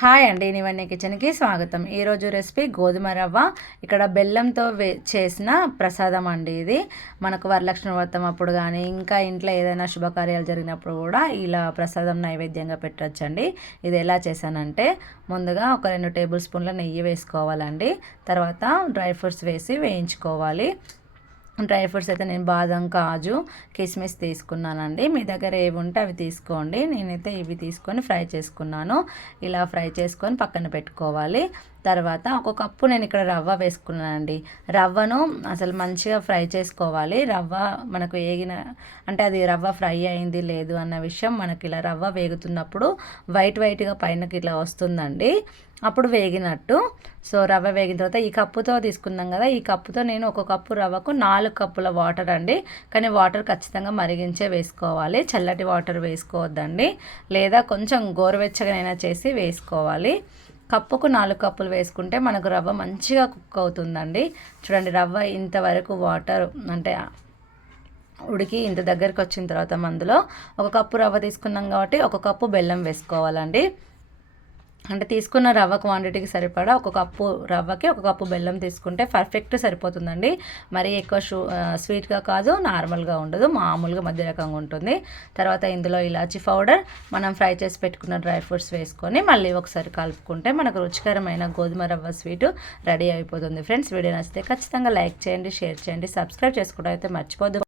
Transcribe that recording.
Hi అండి నివన్నీ కిచెన్కి స్వాగతం. ఈరోజు రెసిపీ గోధుమ రవ్వ ఇక్కడ బెల్లంతో వే చేసిన ప్రసాదం అండి ఇది. మనకు వరలక్ష్మి వ్రతం అప్పుడు కానీ ఇంకా ఇంట్లో ఏదైనా శుభకార్యాలు జరిగినప్పుడు కూడా ఇలా ప్రసాదం నైవేద్యంగా పెట్టచ్చండి. ఇది ఎలా చేశానంటే ముందుగా ఒక రెండు టేబుల్ స్పూన్ల నెయ్యి వేసుకోవాలండి. తర్వాత డ్రై ఫ్రూట్స్ వేసి వేయించుకోవాలి. డ్రై ఫ్రూట్స్ అయితే నేను బాదం కాజు కిస్మిస్ తీసుకున్నానండి. మీ దగ్గర ఏవి ఉంటే అవి తీసుకోండి. నేనైతే ఇవి తీసుకొని ఫ్రై చేసుకున్నాను. ఇలా ఫ్రై చేసుకొని పక్కన పెట్టుకోవాలి. తర్వాత ఒక కప్పు నేను ఇక్కడ రవ్వ వేసుకున్నానండి. రవ్వను అసలు మంచిగా ఫ్రై చేసుకోవాలి. రవ్వ మనకు వేగిన అంటే అది రవ్వ ఫ్రై అయింది లేదు అన్న విషయం మనకి ఇలా రవ్వ వేగుతున్నప్పుడు వైట్ వైట్గా పైనకి ఇట్లా వస్తుందండి. అప్పుడు వేగినట్టు. సో రవ్వ వేగిన తర్వాత ఈ కప్పుతో తీసుకున్నాం కదా. ఈ కప్పుతో నేను ఒక కప్పు రవ్వకు నాలుగు కప్పుల వాటర్ అండి. కానీ వాటర్ ఖచ్చితంగా మరిగించే వేసుకోవాలి. చల్లటి వాటర్ వేసుకోవద్దండి. లేదా కొంచెం గోరువెచ్చగానైనా చేసి వేసుకోవాలి. కప్పుకు నాలుగు కప్పులు వేసుకుంటే మనకు రవ్వ మంచిగా కుక్ అవుతుందండి. చూడండి రవ్వ ఇంతవరకు వాటర్ అంటే ఉడికి ఇంత దగ్గరికి వచ్చిన తర్వాత మందులో ఒక కప్పు రవ్వ తీసుకున్నాం కాబట్టి ఒక కప్పు బెల్లం వేసుకోవాలండి. అంటే తీసుకున్న రవ్వ క్వాంటిటీకి సరిపడా ఒక కప్పు రవ్వకి ఒక కప్పు బెల్లం తీసుకుంటే పర్ఫెక్ట్ సరిపోతుందండి. మరీ ఎక్కువ షూ స్వీట్గా కాదు నార్మల్గా ఉండదు మామూలుగా మధ్య రకంగా ఉంటుంది. తర్వాత ఇందులో ఇలాచీ పౌడర్ మనం ఫ్రై చేసి పెట్టుకున్న డ్రై ఫ్రూట్స్ వేసుకొని మళ్ళీ ఒకసారి కలుపుకుంటే మనకు రుచికరమైన గోధుమ రవ్వ స్వీటు రెడీ అయిపోతుంది. ఫ్రెండ్స్ వీడియో నచ్చితే ఖచ్చితంగా లైక్ చేయండి షేర్ చేయండి సబ్స్క్రైబ్ చేసుకోవడం అయితే మర్చిపోదు.